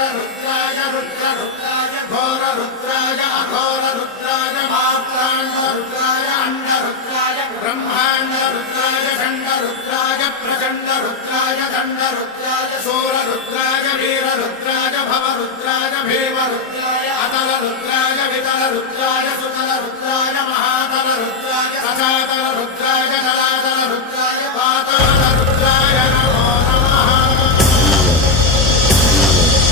वीररुद्राय रुद्ररुद्राय घोररुद्राय अघोररुद्राय मात्राण्डरुद्राय अण्डरुद्राय ब्रह्माण्डरुद्राय चण्डरुद्राय प्रचण्डरुद्राय दण्डरुद्राय शूररुद्राय वीररुद्राय